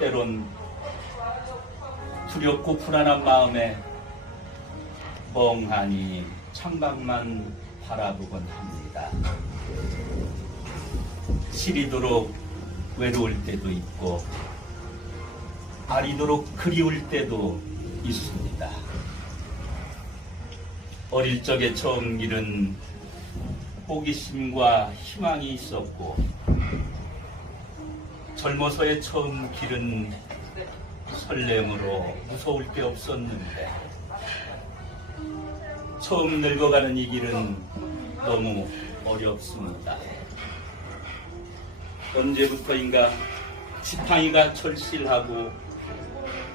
때론 두렵고 불안한 마음에 멍하니 창밖만 바라보곤 합니다. 시리도록 외로울 때도 있고 아리도록 그리울 때도 있습니다. 어릴 적에 처음 길은 호기심과 희망이 있었고 젊어서의 처음 길은 설렘으로 무서울 게 없었는데 처음 늙어가는 이 길은 너무 어렵습니다. 언제부터인가 지팡이가 절실하고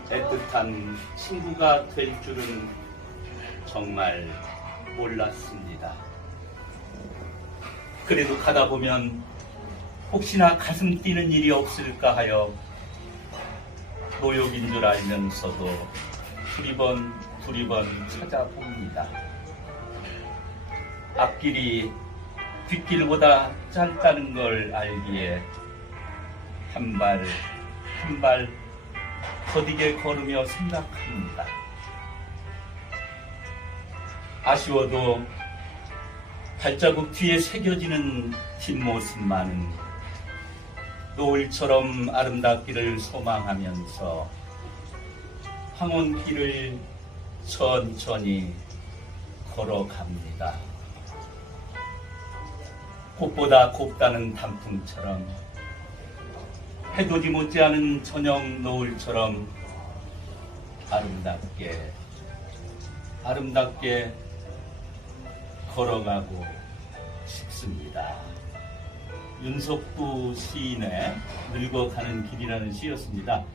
애틋한 친구가 될 줄은 정말 몰랐습니다. 그래도 가다 보면 혹시나 가슴 뛰는 일이 없을까 하여 노역인 줄 알면서도 두리번 두리번 찾아봅니다. 앞길이 뒷길보다 짧다는 걸 알기에 한 발 한 발 더디게 걸으며 생각합니다. 아쉬워도 발자국 뒤에 새겨지는 뒷모습만은 노을처럼 아름답기를 소망하면서 황혼길을 천천히 걸어갑니다. 꽃보다 곱다는 단풍처럼 해돋이 못지않은 저녁 노을처럼 아름답게 아름답게 걸어가고 싶습니다. 윤석부 시인의 늙어가는 길이라는 시였습니다.